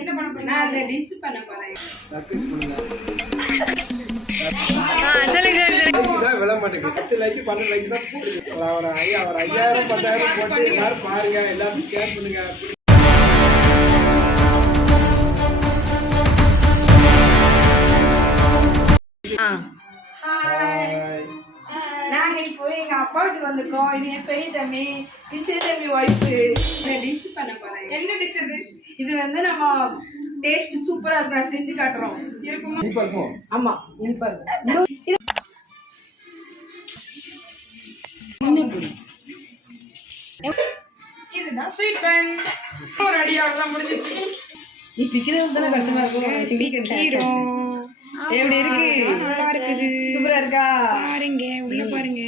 என்ன பண்ண போறீங்க? நான் அதை டிஷ் பண்ண போறேன். விட மாட்டேங்குது 10 லைக் 12 லைக் தான் போடுது. அவர் 5000 10,000 போட்டு எல்லாரும் பாருங்க, எல்லாரும் ஷேர் பண்ணுங்க. நாங்க இப்போ எங்க அப்பா வீட்டுக்கு வந்திருக்கோம். இது என் பெரிய தம்பி, சின்ன தம்பி ஒய்ஃபு. டிஷ் பண்ண போறேன். என்ன டிஷ் இது? இது வந்து நம்ம டேஸ்ட் சூப்பரா இருக்கும். நான் செஞ்சு காட்டுறோம். இருக்குமா? இனிப்பா இருக்கும். ஆமா, இனிப்பா இருக்கும். இதுதான் ஸ்வீட் பன். ஒரு அடியாக தான் முடிஞ்சிச்சு. நீ பிக்கிறது தானே கஷ்டமா இருக்கும். எப்படி இருக்கு? நல்லா இருக்குது. சூப்பரா இருக்கா? பாருங்க, உள்ள பாருங்க.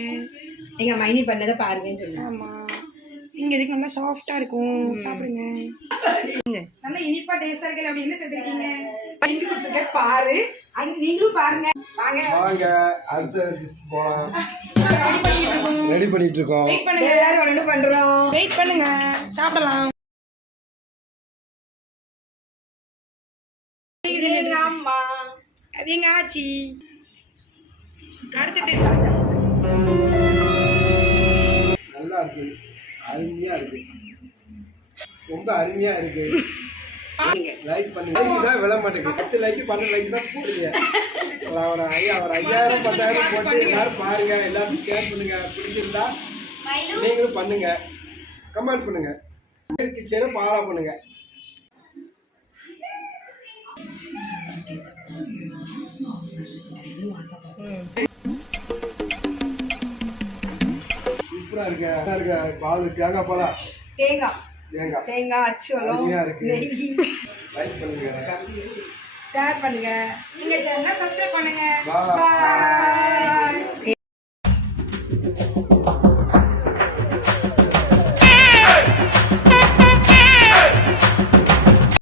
எங்க மைனி பண்ணதை பாருங்கன்னு சொல்லுங்க. ஆமா, இங்க இதுக்கு நல்லா சாஃப்டா இருக்கும். சாப்பிடுங்க. நல்லா இனிப்பா டேஸ்டா இருக்கு. அப்படி என்ன சேர்த்துருக்கீங்க? இஞ்சி கொடுத்துருக்க பாரு. நீங்களும் பாருங்க. வாங்க, அடுத்த டிஷ் போலாம். ரெடி பண்ணிட்டு இருக்கோம். வெயிட் பண்ணுங்க. எல்லாரும் ஒண்ணு பண்றோம். வெயிட் பண்ணுங்க, சாப்பிடலாம். இது எங்க அம்மா, அது எங்க ஆச்சி. அடுத்த டிஷ் நல்லா இருக்கு, அருமையா இருக்கு, ரொம்ப அருமையா இருக்கு. லைக் பண்ணுங்க. லைக் தான் விட மாட்டேங்குது. 10 லைக் 12 லைக் தான் போடுங்க. அவர் 5000 10,000 போட்டு எல்லாரும் பாருங்க, எல்லாரும் ஷேர் பண்ணுங்க. பிடிச்சிருந்தா நீங்களும் பண்ணுங்க, கமெண்ட் பண்ணுங்க, கிச்சனை ஃபாலோ பண்ணுங்க. சூப்பரா இருக்கு. பால், தேங்காய் பாலா, தேங்காய் அச்சு அருமையா இருக்கு. லைக் பண்ணுங்க, ஷேர் பண்ணுங்க. நீங்க சேனலை சப்ஸ்கிரைப் பண்ணுங்க. Bye. Bye.